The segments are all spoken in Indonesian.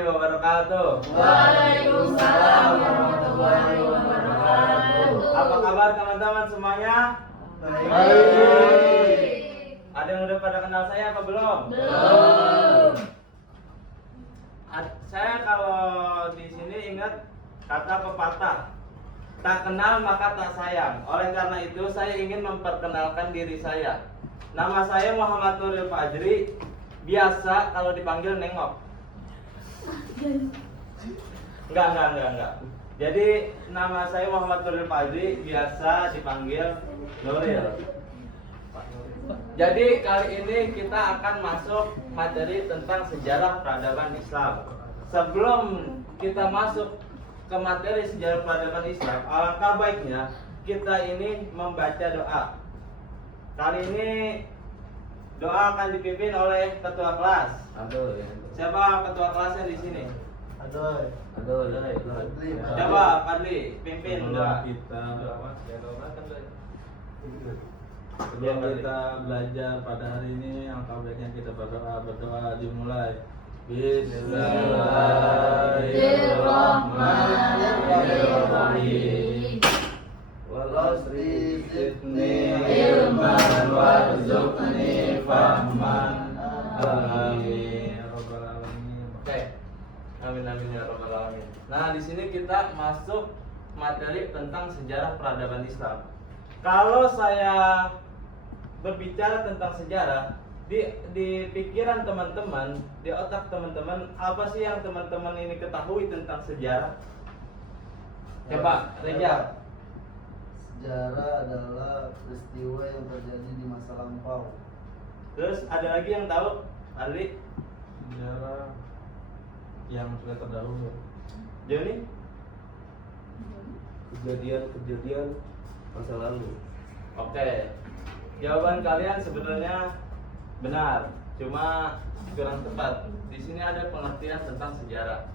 warahmatullahi wabarakatuh. Waalaikumsalam warahmatullahi wabarakatuh. Apa kabar teman-teman semuanya? Baik. Ada yang udah pada kenal saya apa belum? Belum. Saya kalau di sini ingat kata pepatah, tak kenal maka tak sayang. Oleh karena itu saya ingin memperkenalkan diri saya. Nama saya Muhammad Nuril Fajri. Biasa kalau dipanggil nengok. Enggak. Jadi nama saya Muhammad Nuril Fajri, biasa dipanggil Nuril. Jadi kali ini kita akan masuk materi tentang sejarah peradaban Islam. Sebelum kita masuk ke materi sejarah peradaban Islam, alangkah baiknya kita ini membaca doa. Kali ini doa akan dipimpin oleh ketua kelas. Aduh, ya. Siapa ketua kelasnya di sini? Aduh. Coba Fadli pimpin doa. Sebelum kita belajar pada hari ini, alangkah baiknya kita berdoa dimulai. Bismillahirrahmanirrahim. Walasri zidni ilman warzuqni fahman. Amin ya rabbal alamin. Oke. Amin ya rabbal alamin. Nah, di sini kita masuk materi tentang sejarah peradaban Islam. Kalau saya berbicara tentang sejarah, di pikiran teman-teman, di otak teman-teman, apa sih yang teman-teman ini ketahui tentang sejarah? Coba, Reza. Sejarah adalah peristiwa yang terjadi di masa lampau. Terus ada lagi yang tahu? Ali, Sejarah yang sudah terdahulu. Joni? Kejadian masa lalu. Oke. Jawaban kalian sebenarnya benar, cuma kurang tepat. Di sini ada pengertian tentang sejarah.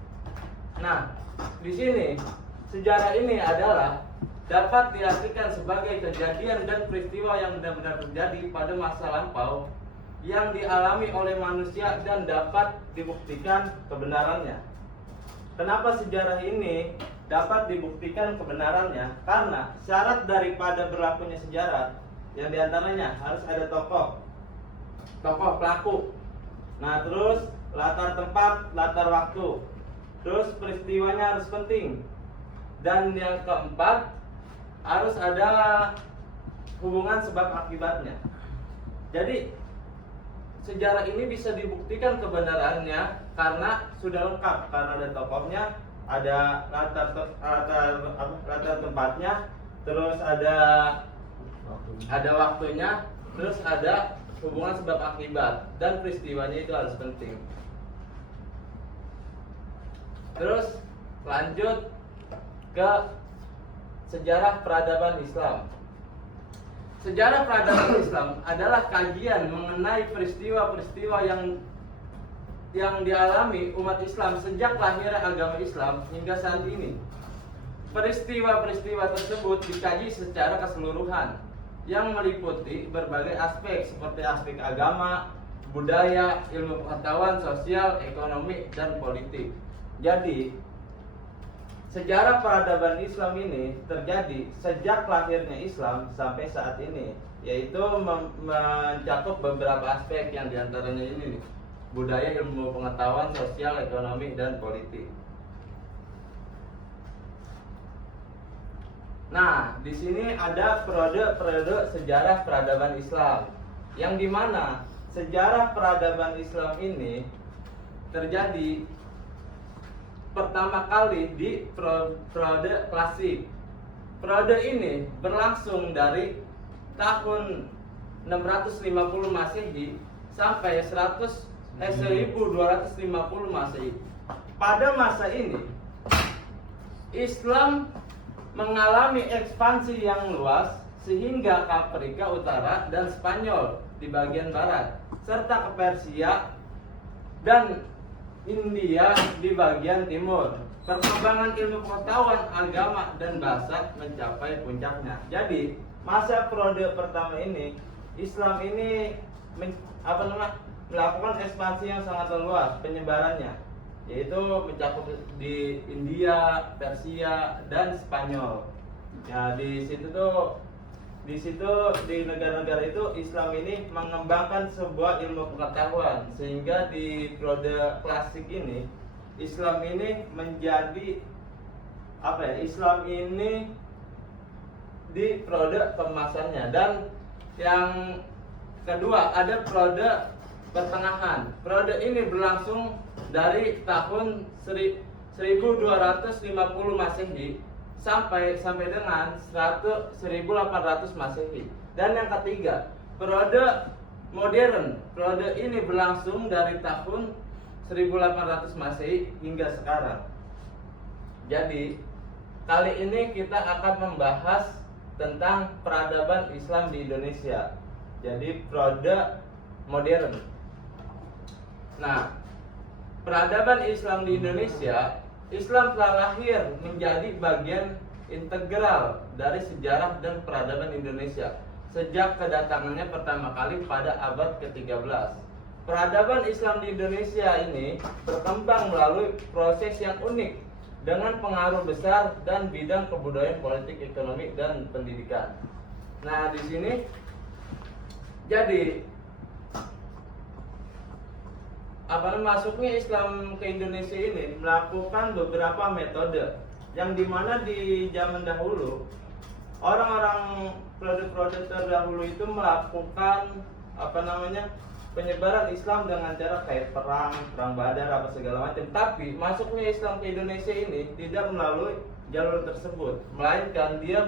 Nah, di sini sejarah ini adalah dapat diartikan sebagai kejadian dan peristiwa yang benar-benar terjadi pada masa lampau yang dialami oleh manusia dan dapat dibuktikan kebenarannya. Kenapa sejarah ini dapat dibuktikan kebenarannya? Karena syarat daripada berlakunya sejarah yang diantaranya harus ada tokoh pelaku. Nah, terus latar tempat, latar waktu. Terus peristiwanya harus penting. Dan yang keempat, harus ada hubungan sebab akibatnya. Jadi sejarah ini bisa dibuktikan kebenarannya karena sudah lengkap, karena ada tokohnya, ada latar tempatnya, terus ada waktunya, terus ada hubungan sebab akibat, dan peristiwanya itu harus penting. Terus lanjut ke sejarah peradaban Islam. Sejarah peradaban Islam adalah kajian mengenai peristiwa-peristiwa yang dialami umat Islam sejak lahirnya agama Islam hingga saat ini. Peristiwa-peristiwa tersebut dikaji secara keseluruhan yang meliputi berbagai aspek seperti aspek agama, budaya, ilmu pengetahuan, sosial, ekonomi, dan politik. Jadi, sejarah peradaban Islam ini terjadi sejak lahirnya Islam sampai saat ini, yaitu mencakup beberapa aspek yang diantaranya ini nih: budaya, ilmu pengetahuan, sosial, ekonomi, dan politik. Nah, di sini ada periode sejarah peradaban Islam, yang dimana sejarah peradaban Islam ini terjadi pertama kali di periode klasik. Periode ini berlangsung dari tahun 650 Masehi sampai 1250 Masehi. Pada masa ini Islam mengalami ekspansi yang luas sehingga ke Afrika Utara dan Spanyol di bagian barat, serta ke Persia dan India di bagian timur. Perkembangan ilmu pengetahuan, agama, dan bahasa mencapai puncaknya. Jadi, masa periode pertama ini Islam ini melakukan ekspansi yang sangat luas penyebarannya. yaitu mencakup di India, Persia, dan Spanyol. Nah, di situ di negara-negara itu Islam ini mengembangkan sebuah ilmu pengetahuan, sehingga di periode klasik ini Islam ini menjadi Islam ini di periode kemasannya. Dan yang kedua ada periode pertengahan. Periode ini berlangsung dari tahun 1250 Masehi sampai dengan 1800 Masehi. Dan yang ketiga, periode modern. Periode ini berlangsung dari tahun 1800 Masehi hingga sekarang. Jadi, kali ini kita akan membahas tentang peradaban Islam di Indonesia. Jadi, periode modern. Nah, peradaban Islam di Indonesia, Islam telah lahir menjadi bagian integral dari sejarah dan peradaban Indonesia sejak kedatangannya pertama kali pada abad ke-13. Peradaban Islam di Indonesia ini berkembang melalui proses yang unik dengan pengaruh besar dan bidang kebudayaan, politik, ekonomi, dan pendidikan. Nah, di sini jadi masuknya Islam ke Indonesia ini melakukan beberapa metode yang dimana di zaman dahulu orang-orang periode terdahulu itu melakukan penyebaran Islam dengan cara kayak perang Badar segala macam. Tapi masuknya Islam ke Indonesia ini tidak melalui jalur tersebut, melainkan dia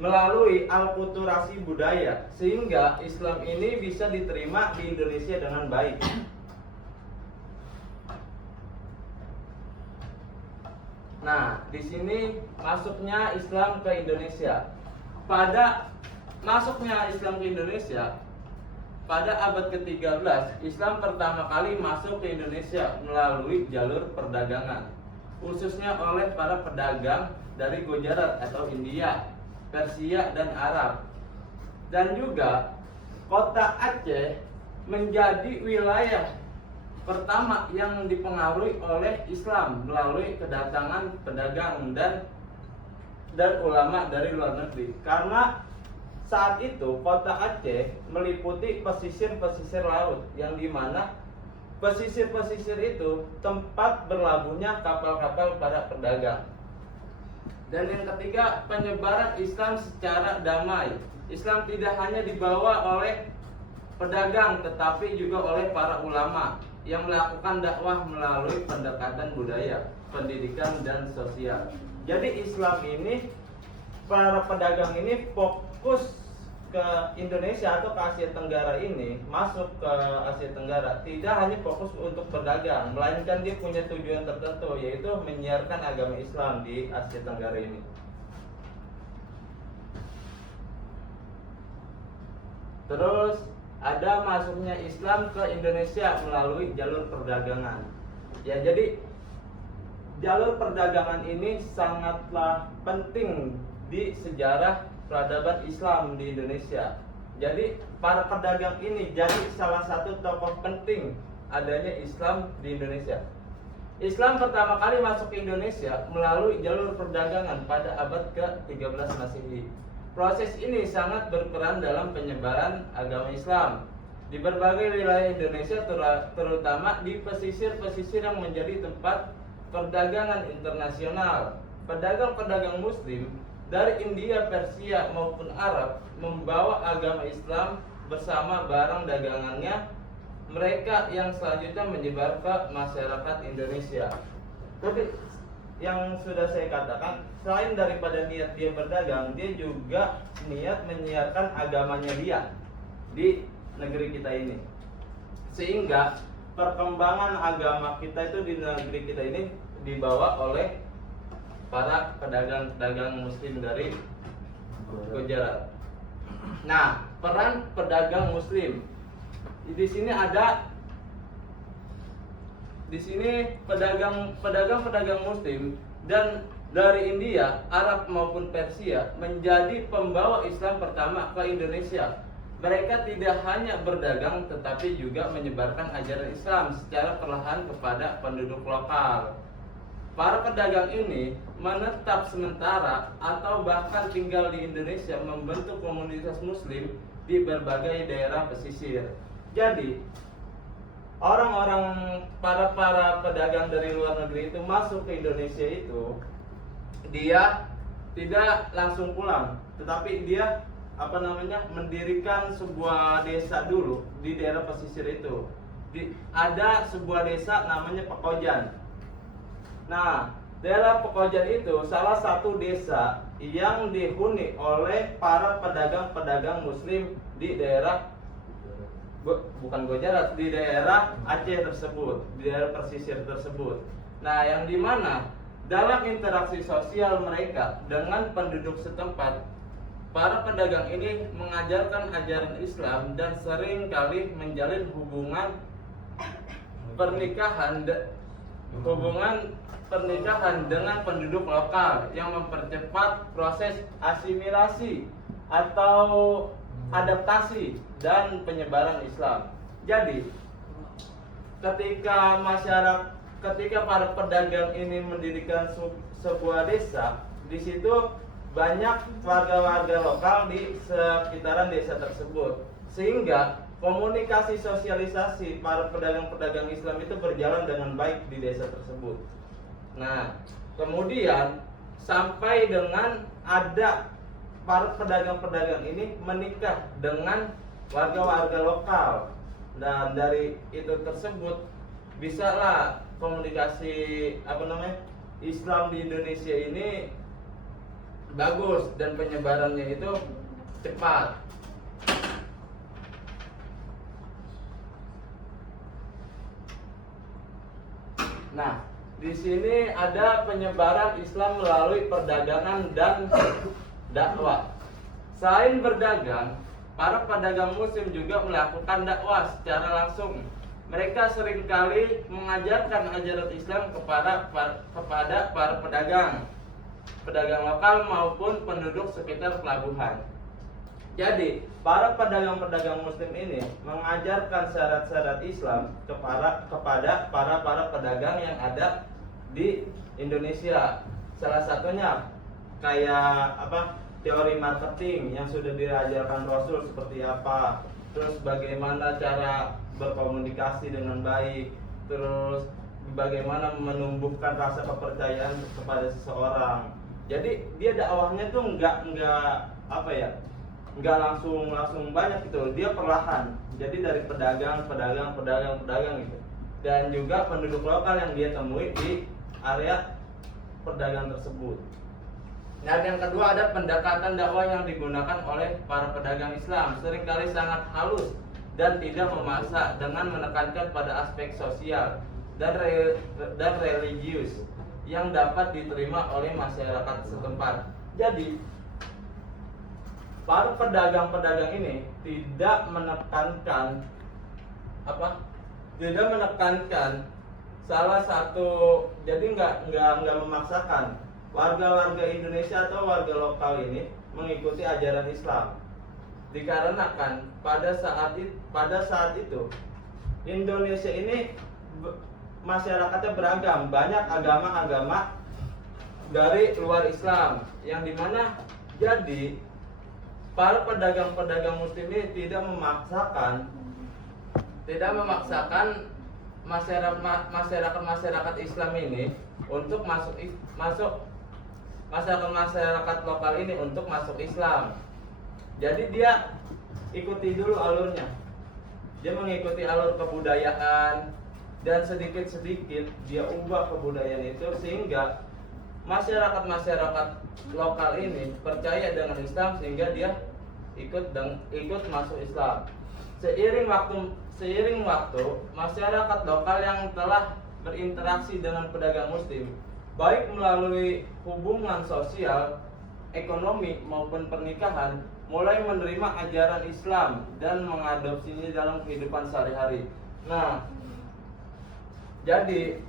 melalui alkulturasi budaya, sehingga Islam ini bisa diterima di Indonesia dengan baik. Nah, di sini masuknya Islam ke Indonesia. Pada masuknya Islam ke Indonesia pada abad ke-13, Islam pertama kali masuk ke Indonesia melalui jalur perdagangan, khususnya oleh para pedagang dari Gujarat atau India, Persia, dan Arab. Dan juga kota Aceh menjadi wilayah pertama yang dipengaruhi oleh Islam melalui kedatangan pedagang dan ulama dari luar negeri. Karena saat itu kota Aceh meliputi pesisir-pesisir laut, yang dimana pesisir-pesisir itu tempat berlabuhnya kapal-kapal para pedagang. Dan yang ketiga, penyebaran Islam secara damai. Islam tidak hanya dibawa oleh pedagang, tetapi juga oleh para ulama yang melakukan dakwah melalui pendekatan budaya, pendidikan, dan sosial. Jadi Islam ini, para pedagang ini fokus ke Indonesia atau ke Asia Tenggara ini, masuk ke Asia Tenggara, tidak hanya fokus untuk berdagang, melainkan dia punya tujuan tertentu, yaitu menyiarkan agama Islam di Asia Tenggara ini. Terus ada masuknya Islam ke Indonesia melalui jalur perdagangan. Ya, jadi jalur perdagangan ini sangatlah penting di sejarah peradaban Islam di Indonesia. Jadi para pedagang ini jadi salah satu tokoh penting adanya Islam di Indonesia. Islam pertama kali masuk ke Indonesia melalui jalur perdagangan pada abad ke-13 Masehi. Proses ini sangat berperan dalam penyebaran agama Islam di berbagai wilayah Indonesia, terutama di pesisir-pesisir yang menjadi tempat perdagangan internasional. Pedagang-pedagang Muslim dari India, Persia, maupun Arab membawa agama Islam bersama barang dagangannya mereka yang selanjutnya menyebar ke masyarakat Indonesia. Jadi yang sudah saya katakan, selain daripada niat dia berdagang, dia juga niat menyiarkan agamanya dia di negeri kita ini. Sehingga perkembangan agama kita itu di negeri kita ini dibawa oleh para pedagang-pedagang Muslim dari Gujarat. Nah, peran pedagang Muslim di sini ada. Di sini pedagang-pedagang Muslim dan dari India, Arab maupun Persia menjadi pembawa Islam pertama ke Indonesia. mereka tidak hanya berdagang tetapi juga menyebarkan ajaran Islam secara perlahan kepada penduduk lokal. Para pedagang ini menetap sementara atau bahkan tinggal di Indonesia membentuk komunitas muslim di berbagai daerah pesisir. Jadi, para pedagang dari luar negeri itu masuk ke Indonesia itu, dia tidak langsung pulang, tetapi dia mendirikan sebuah desa dulu di daerah pesisir itu. Ada sebuah desa namanya Pekojan. Nah, daerah Pekojan itu salah satu desa yang dihuni oleh para pedagang-pedagang muslim di daerah bukan Gujarat, di daerah Aceh tersebut, di daerah pesisir tersebut. Nah, yang dimana dalam interaksi sosial mereka dengan penduduk setempat, para pedagang ini mengajarkan ajaran Islam dan sering kali menjalin hubungan pernikahan dengan penduduk lokal yang mempercepat proses asimilasi atau adaptasi dan penyebaran Islam. Jadi, ketika para pedagang ini mendirikan sebuah desa, di situ banyak warga-warga lokal di sekitaran desa tersebut, sehingga komunikasi sosialisasi para pedagang-pedagang Islam itu berjalan dengan baik di desa tersebut. Nah, kemudian sampai dengan ada para pedagang-pedagang ini menikah dengan warga-warga lokal, dan dari itu tersebut bisalah komunikasi Islam di Indonesia ini bagus dan penyebarannya itu cepat. Nah, di sini ada penyebaran Islam melalui perdagangan dan dakwah. Selain berdagang, para pedagang muslim juga melakukan dakwah secara langsung. Mereka seringkali mengajarkan ajaran Islam kepada para pedagang lokal maupun penduduk sekitar pelabuhan. Jadi, para pedagang-pedagang muslim ini mengajarkan syarat-syarat Islam kepada para pedagang yang ada di Indonesia. Salah satunya kayak teori marketing yang sudah diajarkan Rasul seperti apa, terus bagaimana cara berkomunikasi dengan baik, terus bagaimana menumbuhkan rasa kepercayaan kepada seseorang. Jadi dia dakwahnya tuh nggak langsung banyak gitu, dia perlahan. Jadi dari pedagang gitu, dan juga penduduk lokal yang dia temui di area perdagangan tersebut. Nah, yang kedua ada pendekatan dakwah yang digunakan oleh para pedagang Islam, seringkali sangat halus dan tidak memaksa, dengan menekankan pada aspek sosial dan religius yang dapat diterima oleh masyarakat setempat. Jadi, para pedagang-pedagang ini tidak menekankan salah satu, jadi nggak memaksakan warga-warga Indonesia atau warga lokal ini mengikuti ajaran Islam. Dikarenakan pada saat itu Indonesia ini masyarakatnya beragam, banyak agama-agama dari luar Islam, yang dimana jadi para pedagang-pedagang muslim ini tidak memaksakan masyarakat Islam ini untuk masuk masyarakat lokal ini untuk masuk Islam. Jadi dia ikuti dulu alurnya. Dia mengikuti alur kebudayaan dan sedikit-sedikit dia ubah kebudayaan itu sehingga masyarakat lokal ini percaya dengan Islam, sehingga dia ikut masuk Islam. Seiring waktu masyarakat lokal yang telah berinteraksi dengan pedagang muslim, baik melalui hubungan sosial, ekonomi maupun pernikahan, mulai menerima ajaran Islam dan mengadopsinya dalam kehidupan sehari-hari. Nah, jadi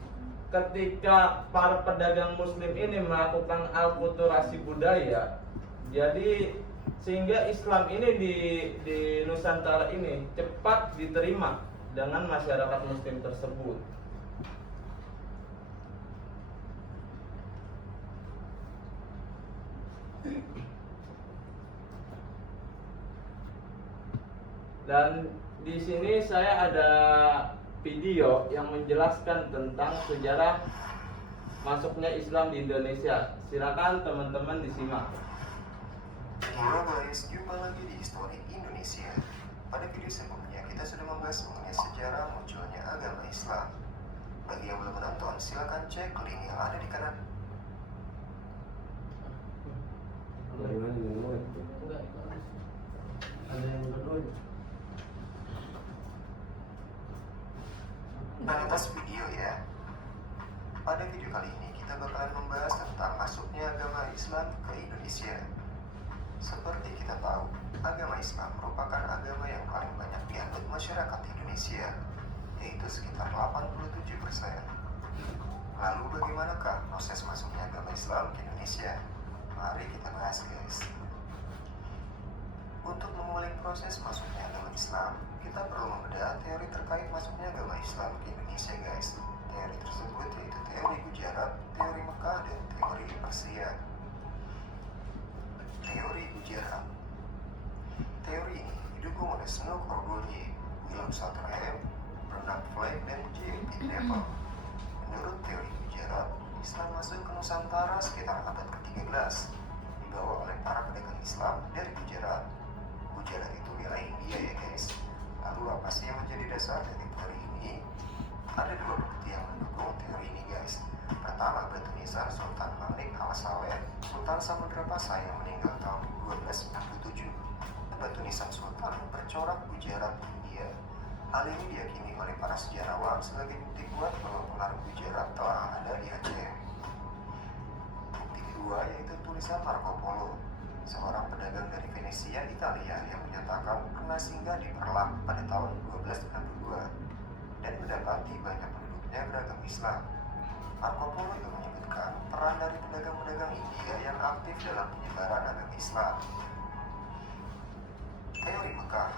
ketika para pedagang muslim ini melakukan alkulturasi budaya, jadi sehingga Islam ini di Nusantara ini cepat diterima dengan masyarakat Muslim tersebut. Dan di sini saya ada video yang menjelaskan tentang sejarah masuknya Islam di Indonesia. Silakan teman-teman disimak. Halo guys, jumpa lagi di Histori Indonesia. Pada video sebelumnya kita sudah membahas mengenai sejarah munculnya agama Islam. Bagi yang belum menonton, silakan cek link yang ada di kanan. Ada yang kedua. Lantas video ya. Pada video kali ini kita bakalan membahas tentang masuknya agama Islam ke Indonesia. Seperti kita tahu, agama Islam merupakan agama yang paling banyak dianut masyarakat Indonesia, yaitu sekitar 87%. Lalu bagaimanakah proses masuknya agama Islam ke Indonesia? Mari kita bahas guys. Untuk mengulik proses masuknya agama Islam, kita perlu membedah teori terkait masuknya agama Islam ke Indonesia guys. Teori tersebut yaitu teori Gujarat, teori Mekah, dan teori Persia. Teori Gujarat. Teori ini didukung oleh Snow Corgoye, Willem Southerham, Bernard Fleck, dan J.P. Neville. Menurut teori Gujarat, Islam masuk ke Nusantara sekitar abad ke-13, dibawa oleh para pedagang Islam dari Gujarat. Gujarat itu wilayah India ya guys. Lalu apa sih yang menjadi dasar dari teori ini? Ada dua bukti yang mendukung teori ini guys. Pertama, batu nisan Sultan Malik al-Saleh, Sultan Samudra Pasai yang meninggal tahun 1297. Batu nisan Sultan bercorak Gujarat, India. Hal ini diyakini oleh para sejarawan sebagai bukti kuat bahwa pengaruh Gujarat telah ada di Aceh. Bukti kedua yaitu tulisan Marco Polo, seorang pedagang dari Venesia, Italia yang menyatakan pernah singgah di Perlak pada tahun 1262 dan mendapati banyak penduduknya beragama Islam. Marco Polo juga menyebutkan peran dari pedagang-pedagang India yang aktif dalam penyebaran agama Islam. Teori Mekah.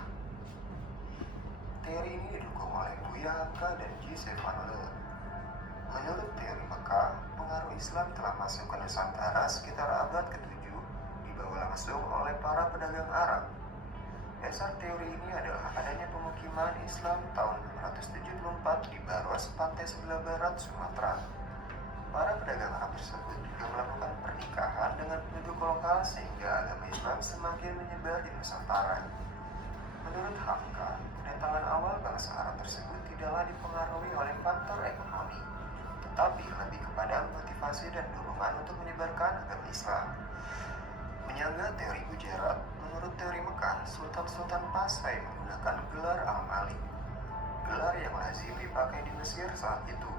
Teori ini didukung oleh Buya Hamka dan J. Stefan Le. Menurut teori Mekah, pengaruh Islam telah masuk ke Nusantara sekitar abad ke-7, dibawa langsung oleh para pedagang Arab. Dasar teori ini adalah adanya pemukiman Islam tahun 674 di Baros, pantai sebelah barat Sumatera. Para pedagang Arab tersebut juga melakukan pernikahan dengan penduduk lokal sehingga agama Islam semakin menyebar di Nusantara. Menurut Hamka, kedatangan awal bangsa Arab tersebut tidaklah dipengaruhi oleh faktor ekonomi, tetapi lebih kepada motivasi dan dorongan untuk menyebarkan agama Islam. Menyangga teori Gujarat, menurut teori Mekah, Sultan-Sultan Pasai menggunakan gelar Al-Malik, gelar yang lazim dipakai di Mesir saat itu.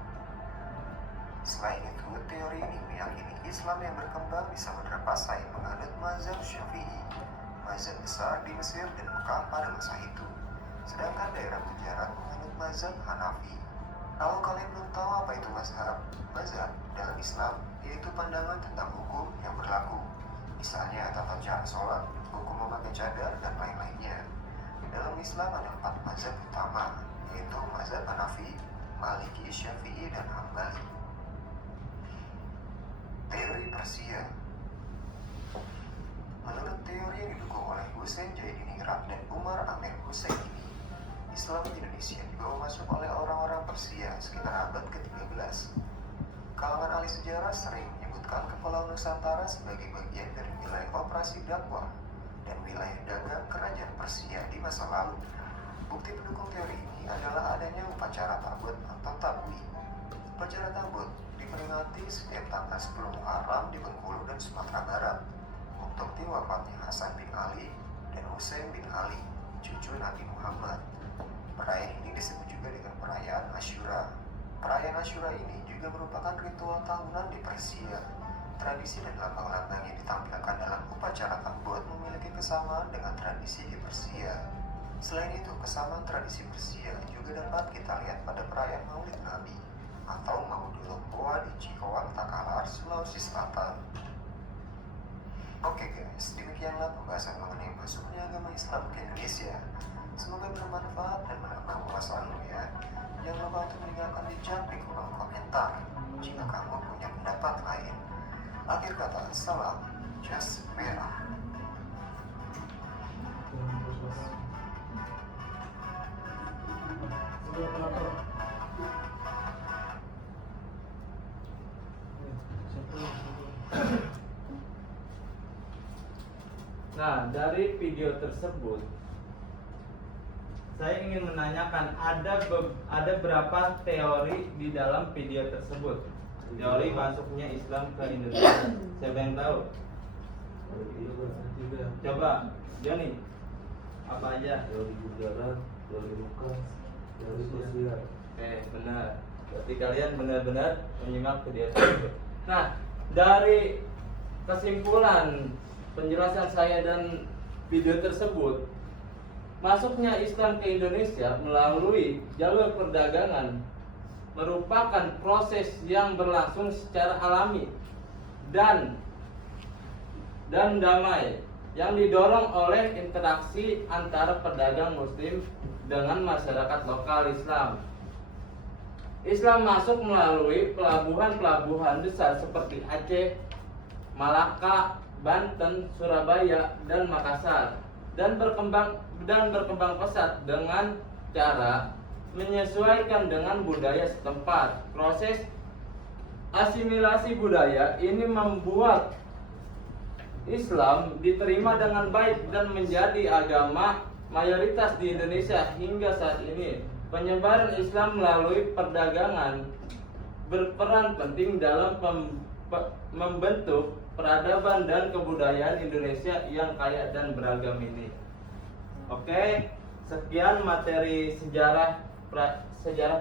Selain itu, teori ini meyakini Islam yang berkembang di Samudra Pasai menganut mazhab Syafi'i, mazhab besar di Mesir dan Mekah pada masa itu. Sedangkan daerah Gujarat menganut mazhab Hanafi. Kalau kalian belum tahu apa itu mazhab, mazhab dalam Islam yaitu pandangan tentang hukum yang berlaku. Misalnya tata cara sholat, hukum memakai cadar, dan lain-lainnya. Dalam Islam ada 4 mazhab utama, yaitu mazhab Hanafi, Maliki, Syafi'i, dan Hambali. Teori Persia. Menurut teori yang didukung oleh Hussein Jaidiningrat dan Umar Amir Hussein ini, Islam di Indonesia dibawa masuk oleh orang-orang Persia sekitar abad ke-13. Kalangan ahli sejarah sering menyebutkan Kepulauan Nusantara sebagai bagian dari wilayah operasi dakwah dan wilayah dagang kerajaan Persia di masa lalu. Bukti pendukung teori ini adalah adanya upacara tabut atau tabui. Upacara tabut diperingati setiap tanggal 10 Muharram di Bengkulu dan Sumatera Barat untuk wafatnya Hasan bin Ali dan Husain bin Ali, cucu Nabi Muhammad. Perayaan ini disebut juga dengan perayaan Asyura. Perayaan Asyura ini juga merupakan ritual tahunan di Persia. Tradisi dan lambang-lambang yang ditampilkan dalam upacara tabut memiliki kesamaan dengan tradisi di Persia. Selain itu, kesamaan tradisi Persia juga dapat kita lihat pada perayaan Maulid Nabi atau Maulid Lomboa di Cikoang, Takalar, Sulawesi Selatan. Oke guys, demikianlah pembahasan mengenai masuknya agama Islam ke Indonesia. Semoga bermanfaat dan menambah wawasanmu ya. Jangan lupa untuk meninggalkan jejak di kolom komentar jika kamu punya pendapat lain. Akhir kata, salam Just Merah. Nah, dari video tersebut saya ingin menanyakan ada berapa teori di dalam video tersebut. Teori masuknya Islam ke Indonesia. Siapa yang tahu? Coba, Joni. Apa aja? Teori sejarah, teori Lukas, teori sosial. Benar. Berarti kalian benar-benar menyimak video tersebut. Nah, dari kesimpulan penjelasan saya dan video tersebut, masuknya Islam ke Indonesia melalui jalur perdagangan merupakan proses yang berlangsung secara alami dan damai yang didorong oleh interaksi antara pedagang muslim dengan masyarakat lokal Islam. Islam masuk melalui pelabuhan-pelabuhan besar seperti Aceh, Malaka, Banten, Surabaya, dan Makassar dan berkembang pesat dengan cara menyesuaikan dengan budaya setempat. Proses asimilasi budaya ini membuat Islam diterima dengan baik dan menjadi agama mayoritas di Indonesia hingga saat ini. Penyebaran Islam melalui perdagangan berperan penting dalam membentuk peradaban dan kebudayaan Indonesia yang kaya dan beragam ini. Oke, sekian materi sejarah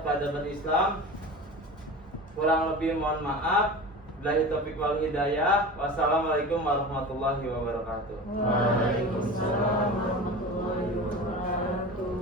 peradaban Islam. Kurang lebih mohon maaf. Billahi taufiq wal hidayah. Wassalamualaikum warahmatullahi wabarakatuh. Waalaikumsalam warahmatullahi wabarakatuh.